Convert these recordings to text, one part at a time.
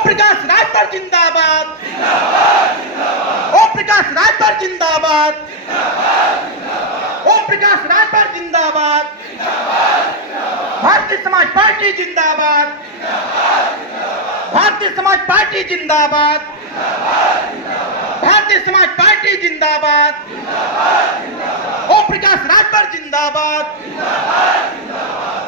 ओम प्रकाश राजभर जिंदाबाद, ओम प्रकाश राजभर जिंदाबाद, ओम प्रकाश राजभर जिंदाबाद, भारतीय समाज पार्टी जिंदाबाद, भारतीय समाज पार्टी जिंदाबाद, भारतीय समाज पार्टी जिंदाबाद, ओम प्रकाश राजभर जिंदाबाद,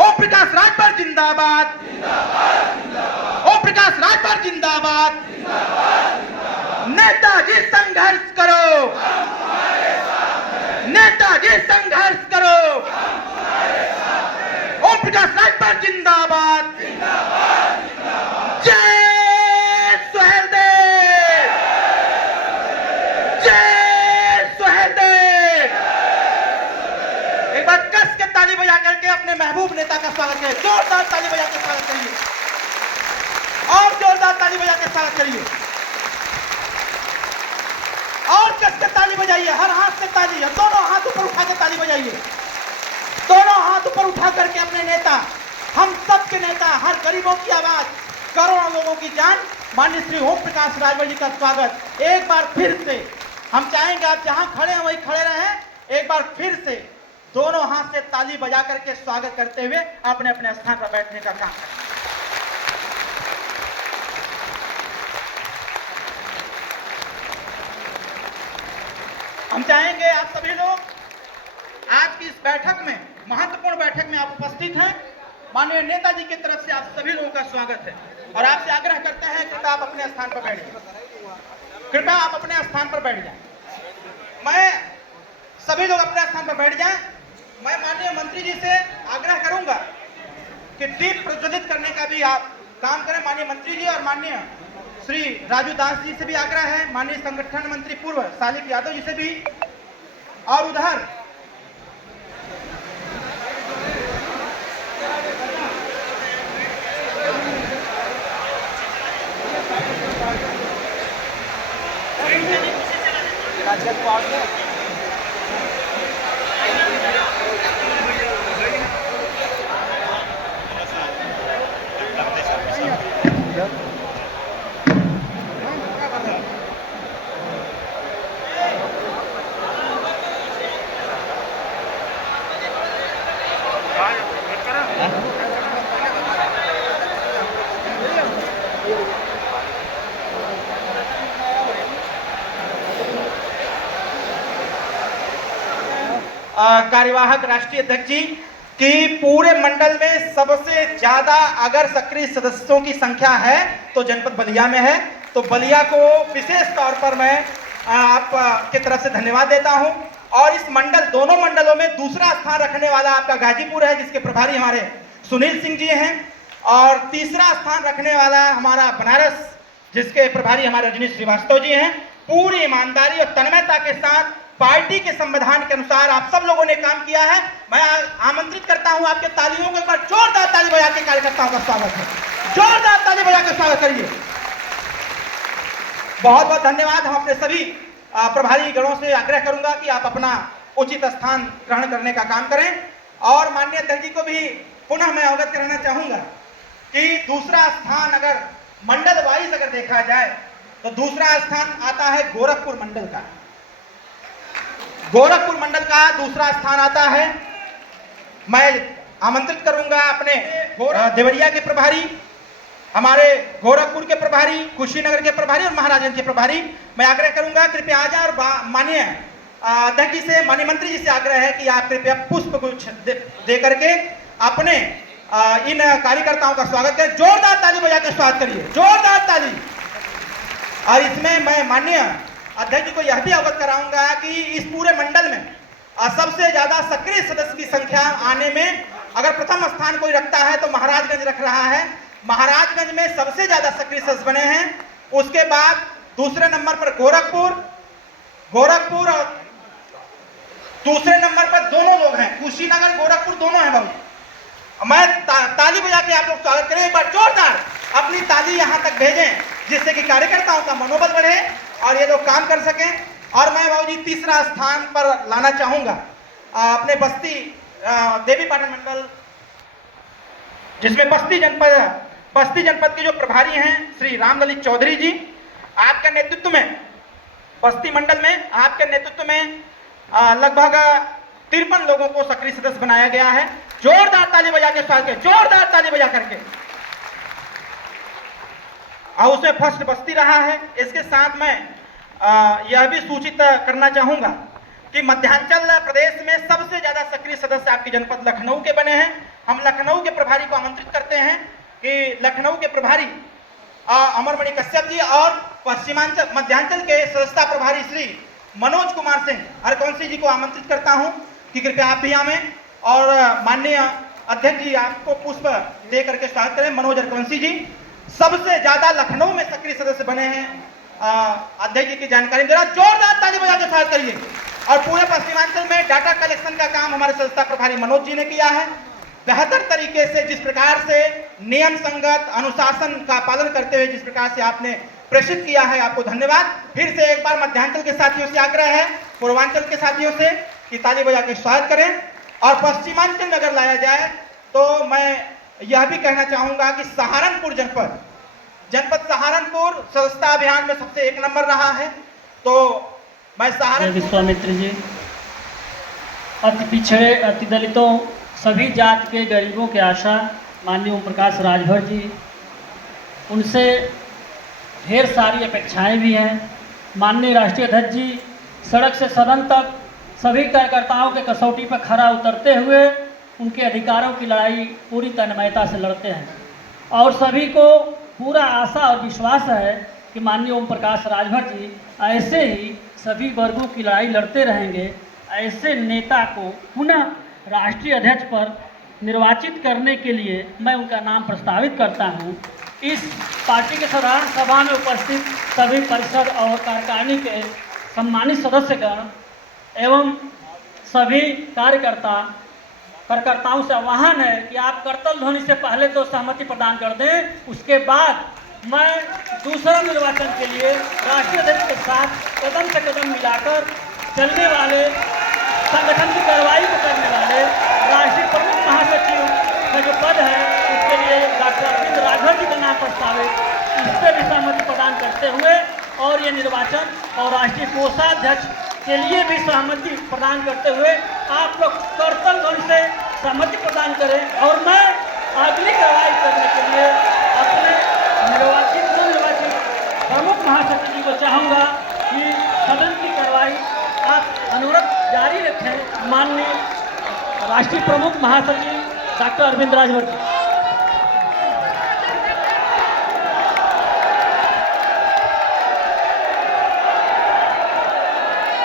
ओम प्रकाश राजभर जिंदाबाद, ओम प्रकाश राजभर जिंदाबाद। नेताजी संघर्ष करो, नेताजी संघर्ष करो, ओम प्रकाश राजभर जिंदाबाद, जय सुहेलदेव, जय सुहेलदेव। एक बार कस के ताली बजा करके अपने महबूब नेता का स्वागत करिए, जोरदार ताली बजा के स्वागत करिए, और जोरदार ताली बजा के स्वागत करिए, और कस के ताली बजाइए, हर हाथ से ताली, दोनों हाथ ऊपर उठा के ताली बजाइए, दोनों हाथ ऊपर उठा करके अपने नेता, हम सब के नेता, हर गरीबों की आवाज, करोड़ों लोगों की जान, माननीय श्री ओम प्रकाश राजभर जी का स्वागत। एक बार फिर से हम चाहेंगे आप जहां खड़े हैं वहीं खड़े रहें। एक बार फिर से दोनों हाथ से ताली बजा करके स्वागत करते हुए अपने अपने स्थान पर बैठने का काम करें। हम चाहेंगे आप सभी लोग आज की इस बैठक में, महत्वपूर्ण बैठक में आप उपस्थित हैं। माननीय नेताजी की तरफ से आप सभी लोगों का स्वागत है और आपसे आग्रह करते हैं कृपया आप अपने स्थान पर बैठ जाएं, कृपया आप अपने स्थान पर बैठ जाएं। मैं सभी लोग अपने स्थान पर बैठ जाएं। मैं माननीय मंत्री जी से आग्रह करूंगा कि दीप प्रज्वलित करने का भी आप काम करें। माननीय मंत्री जी और माननीय श्री राजू दास जी से भी आग्रह है, माननीय संगठन मंत्री पूर्व सालिक यादव जी से भी, और उधर कार्यवाहक राष्ट्रीय अध्यक्ष जी कि पूरे मंडल में सबसे ज्यादा अगर सक्रिय सदस्यों की संख्या है तो जनपद बलिया में है। तो बलिया को विशेष तौर पर मैं आप की तरफ से धन्यवाद देता हूं। और इस मंडल, दोनों मंडलों में दूसरा स्थान रखने वाला आपका गाजीपुर है, जिसके प्रभारी हमारे सुनील सिंह जी हैं, और तीसरा स्थान रखने वाला हमारा बनारस, जिसके प्रभारी हमारे रजनीश श्रीवास्तव जी हैं। पूरी ईमानदारी और तन्मयता के साथ पार्टी के संविधान के अनुसार आप सब लोगों ने काम किया है। मैं आमंत्रित करता हूं आपके तालियों को, एक बार जोरदार ताली बजा के कार्यकर्ताओं का स्वागत है, जोरदार ताली बजा के स्वागत करिए। बहुत बहुत धन्यवाद। हम अपने सभी प्रभारी गणों से आग्रह करूंगा कि आप अपना उचित स्थान ग्रहण करने का काम करें। और माननीय अध्यक्ष जी को भी पुनः मैं अवगत कराना चाहूंगा कि दूसरा स्थान अगर मंडल वाइज अगर देखा जाए तो दूसरा स्थान आता है गोरखपुर मंडल का, गोरखपुर मंडल का दूसरा स्थान आता है। मैं आमंत्रित करूंगा अपने देवरिया के प्रभारी, हमारे गोरखपुर के प्रभारी, कुशीनगर के प्रभारी और महाराजगंज के प्रभारी, मैं आग्रह करूंगा कृपया आ जाए। और माननीय अध्यक्ष जी से, माननीय मंत्री जी से आग्रह है कि आप कृपया पुष्प गुच्छ दे करके अपने इन कार्यकर्ताओं का स्वागत करें। जोरदार ताली बजा के स्वागत करिए, जोरदार ताली। और इसमें मैं माननीय अध्यक्ष जी को यह भी अवगत कराऊंगा कि इस पूरे मंडल में सबसे ज्यादा सक्रिय सदस्य की संख्या आने में अगर प्रथम स्थान कोई रखता है तो महाराजगंज रख रहा है। महाराजगंज में सबसे ज्यादा सक्रिय सदस्य बने हैं। उसके बाद दूसरे नंबर पर गोरखपुर और दूसरे नंबर पर दोनों लोग हैं, कुशीनगर गोरखपुर दोनों हैं। बाबू मैं ताली बजा के आप लोग स्वागत करें, एक बार जोरदार अपनी ताली यहां तक भेजें जिससे कि कार्यकर्ताओं का मनोबल बढ़े और ये लोग काम कर सकें। और मैं बाबू जी तीसरा स्थान पर लाना चाहूंगा अपने बस्ती देवी पाटन मंडल, जिसमें बस्ती जनपद बस्ती जनपद के जो प्रभारी हैं श्री रामललित चौधरी जी, आपके नेतृत्व में बस्ती मंडल में आपके नेतृत्व में लगभग 53 लोगों को सक्रिय सदस्य बनाया गया है। जोरदार ताली बजा के स्वागत करें, जोरदार ताली बजा करके। और उसमें फर्स्ट बस्ती रहा है। इसके साथ मैं यह भी सूचित करना चाहूंगा कि मध्यांचल प्रदेश में सबसे ज्यादा सक्रिय सदस्य आपके जनपद लखनऊ के बने हैं। हम लखनऊ के प्रभारी को आमंत्रित करते हैं कि लखनऊ के प्रभारी अमरमणि कश्यप जी और पश्चिमांचल मध्यांचल के सदस्यता प्रभारी श्री मनोज कुमार सिंह अरकौंसी जी को आमंत्रित करता हूं कि कृपया आप भी आवें और माननीय अध्यक्ष जी आपको पुष्प दे करके स्वागत करें। मनोज अरकौंसी जी सबसे ज्यादा लखनऊ में सक्रिय सदस्य बने हैं। अध्यक्ष जी की जानकारी दे रहा, जोरदार ताली बजा के स्वागत करिए। और पूरे पश्चिमांचल में डाटा कलेक्शन का काम हमारे सदस्यता प्रभारी मनोज जी ने किया है। बेहतर तरीके से जिस प्रकार से नियम संगत अनुशासन का पालन करते हुए जिस प्रकार से आपने प्रेषित किया है, आपको धन्यवाद। फिर से एक बार मध्यांचल के साथियों से आग्रह है, पूर्वांचल के साथियों से कि ताली बजा के स्वागत करें। और पश्चिमांचल में अगर लाया जाए तो मैं यह भी कहना चाहूंगा कि सहारनपुर जनपद सहारनपुर सदस्यता अभियान में सबसे 1 नंबर रहा है। तो मैं सहारनपुर विश्वामित्र जी, अति पिछड़े अति दलितों सभी जात के गरीबों के आशा माननीय ओम प्रकाश राजभर जी, उनसे ढेर सारी अपेक्षाएं भी हैं। माननीय राष्ट्रीय अध्यक्ष जी सड़क से सदन तक सभी कार्यकर्ताओं के कसौटी पर खरा उतरते हुए उनके अधिकारों की लड़ाई पूरी तन्मयता से लड़ते हैं और सभी को पूरा आशा और विश्वास है कि माननीय ओम प्रकाश राजभर जी ऐसे ही सभी वर्गों की लड़ाई लड़ते रहेंगे। ऐसे नेता को पुनः राष्ट्रीय अध्यक्ष पर निर्वाचित करने के लिए मैं उनका नाम प्रस्तावित करता हूं। इस पार्टी के साधारण सभा में उपस्थित सभी परिषद और कार्यकारिणी के सम्मानित सदस्यगण एवं सभी कार्यकर्ताओं से आह्वान है कि आप करतल ध्वनि से पहले तो सहमति प्रदान कर दें। उसके बाद मैं दूसरा निर्वाचन के लिए राष्ट्रीय अध्यक्ष के साथ कदम से कदम मिलाकर चलने वाले संगठन की कार्रवाई को करने वाले राष्ट्रीय प्रमुख महासचिव का जो पद है उसके लिए डॉक्टर अरविंद राजभर जी का नाम प्रस्तावित, इस पर भी सहमति प्रदान करते हुए और ये निर्वाचन और राष्ट्रीय कोषाध्यक्ष के लिए भी सहमति प्रदान करते हुए आप लोग करतल ध्वनि से सहमति प्रदान करें। और मैं अगली कार्रवाई करने के लिए अपने निर्वाचित प्रमुख महासचिव जी को चाहूँगा कि सदन की कार्रवाई आप अनुरोध जारी रखें। माननीय राष्ट्रीय प्रमुख महासचिव डॉक्टर अरविंद राजभर जी।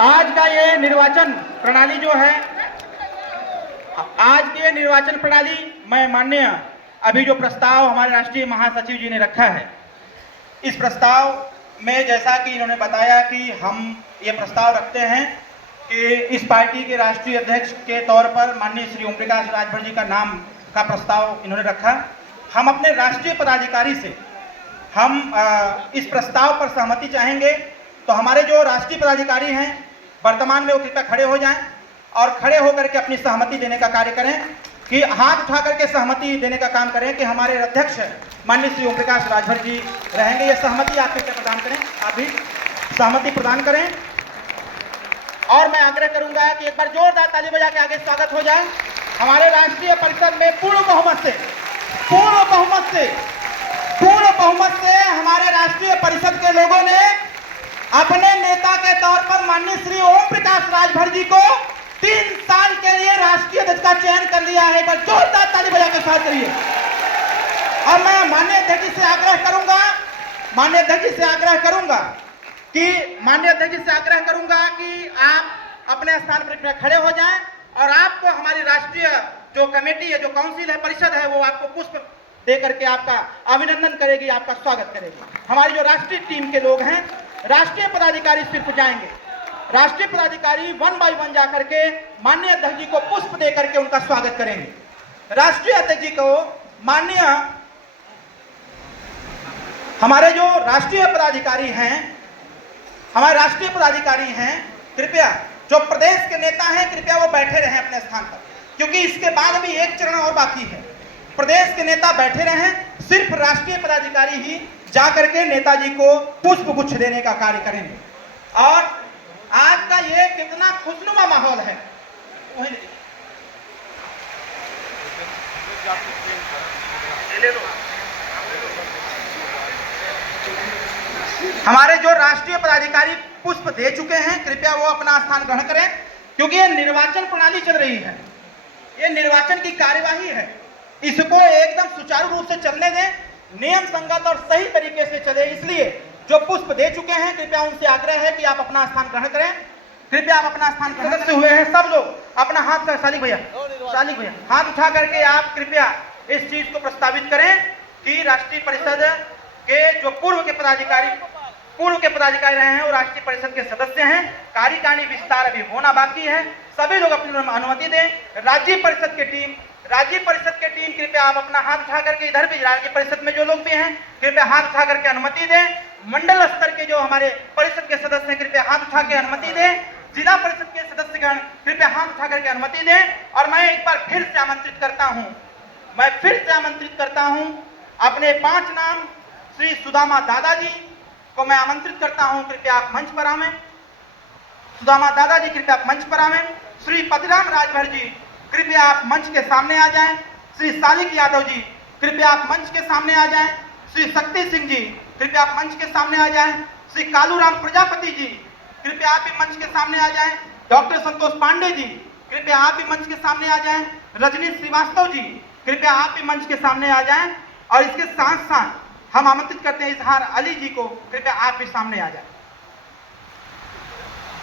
आज का ये निर्वाचन प्रणाली जो है, आज की ये निर्वाचन प्रणाली मैं माननीय अभी जो प्रस्ताव हमारे राष्ट्रीय महासचिव जी ने रखा है, इस प्रस्ताव में जैसा कि इन्होंने बताया कि हम ये प्रस्ताव रखते हैं कि इस पार्टी के राष्ट्रीय अध्यक्ष के तौर पर माननीय श्री ओम प्रकाश राजभर जी का नाम का प्रस्ताव इन्होंने रखा। हम अपने राष्ट्रीय पदाधिकारी से हम इस प्रस्ताव पर सहमति चाहेंगे। तो हमारे जो राष्ट्रीय पदाधिकारी हैं वर्तमान में वो कृपया खड़े हो जाएं और खड़े होकर के अपनी सहमति देने का कार्य करें, कि हाथ उठा करके सहमति देने का काम करें कि हमारे अध्यक्ष माननीय श्री ओम प्रकाश राजभर जी रहेंगे। ये सहमति आप कृपया प्रदान करें, आप भी सहमति प्रदान करें। और मैं आग्रह करूंगा कि एक बार जोरदार ताली बजा के आगे स्वागत हो जाए। हमारे राष्ट्रीय परिषद में पूर्ण बहुमत से हमारे राष्ट्रीय परिषद के लोगों ने अपने नेता के तौर पर माननीय श्री ओम प्रकाश राजभर जी को 3 साल के लिए राष्ट्रीय अध्यक्ष का चयन कर लिया है। एक बार जोरदार ताली बजा के स्वागत करिए। और मैं माननीय अध्यक्ष जी से आग्रह करूंगा कि आप अपने स्थान पर खड़े हो जाएं और आपको हमारी राष्ट्रीय जो कमेटी है, जो काउंसिल है, परिषद है, वो आपको पुष्प दे करके आपका अभिनंदन करेगी, आपका स्वागत करेगी। हमारी जो राष्ट्रीय टीम के लोग हैं, राष्ट्रीय पदाधिकारी सिर्फ जाएंगे, राष्ट्रीय पदाधिकारी 1 बाय 1 जाकर के माननीय अध्यक्ष जी को पुष्प दे करके उनका स्वागत करेंगे। राष्ट्रीय अध्यक्ष जी को माननीय हमारे जो राष्ट्रीय पदाधिकारी हैं, कृपया जो प्रदेश के नेता हैं, कृपया वो बैठे रहें अपने स्थान पर, क्योंकि इसके बाद भी एक चरण और बाकी है। प्रदेश के नेता बैठे रहे, सिर्फ राष्ट्रीय पदाधिकारी ही जाकर के नेताजी को पुष्प गुच्छ देने का कार्य करेंगे। और आज का ये कितना खुशनुमा माहौल है। हमारे जो राष्ट्रीय पदाधिकारी पुष्प दे चुके हैं, कृपया वो अपना स्थान ग्रहण करें, क्योंकि ये निर्वाचन प्रणाली चल रही है, ये निर्वाचन की कार्यवाही है, इसको एकदम सुचारू रूप से चलने दें, नियम संगत और सही तरीके से चले। इसलिए जो पुष्प दे चुके हैं, कृपया उनसे आग्रह है कि आप अपना स्थान ग्रहण करें। कृपया आप अपना स्थान सदस्य हुए हैं सब लोग अपना हाथ का शालिक भैया हाथ उठा करके आप कृपया इस चीज को प्रस्तावित करें कि राष्ट्रीय परिषद के जो पूर्व के पदाधिकारी रहे हैं वो राष्ट्रीय परिषद के सदस्य हैं। कार्यकारिणी विस्तार अभी होना बाकी है, सभी लोग अपनी अनुमति दें। राज्य परिषद की टीम कृपया आप अपना हाथ उठा करके, इधर भी राज्य परिषद में जो लोग भी हैं कृपया हाथ उठा करके अनुमति दें। मंडल स्तर के जो हमारे परिषद के सदस्य हैं कृपया हाथ उठा के अनुमति दें। जिला परिषद के सदस्यगण कृपया हाथ उठा करके अनुमति दें। और मैं एक बार फिर से आमंत्रित करता हूं अपने 5 नाम श्री सुदामा दादाजी को मैं आमंत्रित करता हूं, कृपया आप मंच पर आवें। सुदामा दादाजी कृपया आप मंच पर आवें। श्री पतिराम राजभर जी कृपया आप मंच के सामने आ जाएं। श्री सालिक यादव जी कृपया आप मंच के सामने आ जाएं। श्री शक्ति सिंह जी कृपया आप मंच के सामने आ जाएं। श्री कालूराम प्रजापति जी कृपया आप भी मंच के सामने आ जाएं। डॉक्टर संतोष पांडे जी कृपया आप भी मंच के सामने आ जाएं। रजनी श्रीवास्तव जी कृपया आप भी मंच के सामने आ जाएं। और इसके साथ साथ हम आमंत्रित करते हैं इजहार अली जी को, कृपया आप भी सामने आ जाएं।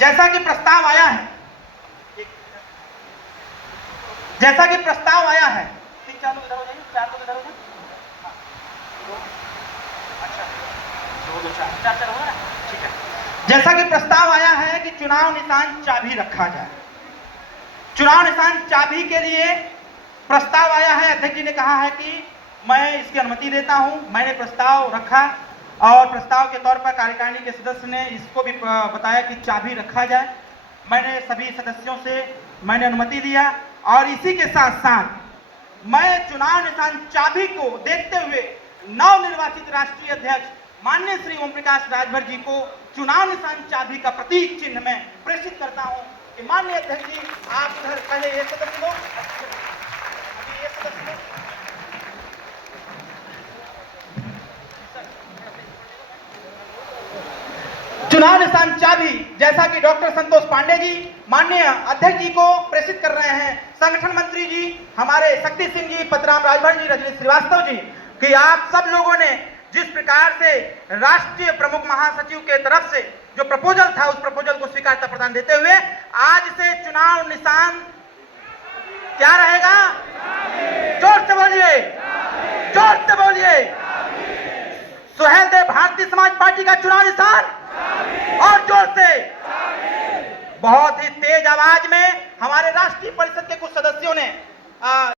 जैसा कि प्रस्ताव आया है, तीन चार लोग इधर हो जाइए, 4 लोग इधर हो जाइए। अच्छा, 2 4 होगा ना, ठीक है। जैसा कि प्रस्ताव आया है कि चुनाव निशान चाबी रखा जाए। चुनाव निशान चाबी के लिए प्रस्ताव आया है, अध्यक्ष जी ने कहा है कि मैं इसकी अनुमति देता हूं। मैंने प्रस्ताव रखा और प्रस्ताव के तौर पर कार्यकारिणी के सदस्य ने इसको भी बताया कि चाबी रखा जाए। मैंने सभी सदस्यों से मैंने अनुमति लिया और इसी के साथ साथ मैं चुनाव निशान चाबी को देखते हुए नवनिर्वाचित राष्ट्रीय अध्यक्ष माननीय श्री ओम प्रकाश राजभर जी को चुनाव निशान चाबी का प्रतीक चिन्ह में प्रेषित करता हूं कि माननीय अध्यक्ष जी आप इधर पहले ये सदस्य लोग, चुनाव निशान चाबी जैसा कि डॉक्टर संतोष पांडे जी माननीय अध्यक्ष जी को प्रेषित कर रहे हैं, संगठन मंत्री जी हमारे शक्ति सिंह जी, पतराम राजभर जी, रजनी श्रीवास्तव जी, कि आप सब लोगों ने जिस प्रकार से राष्ट्रीय प्रमुख महासचिव के तरफ से जो प्रपोजल था उस प्रपोजल को स्वीकारता प्रदान देते हुए आज से चुनाव निशान क्या रहेगा? जोर से बोलिए, सुहेल देव भारतीय समाज पार्टी का चुनाव निशान और जोर से, बहुत ही तेज आवाज में हमारे राष्ट्रीय परिषद के कुछ सदस्यों ने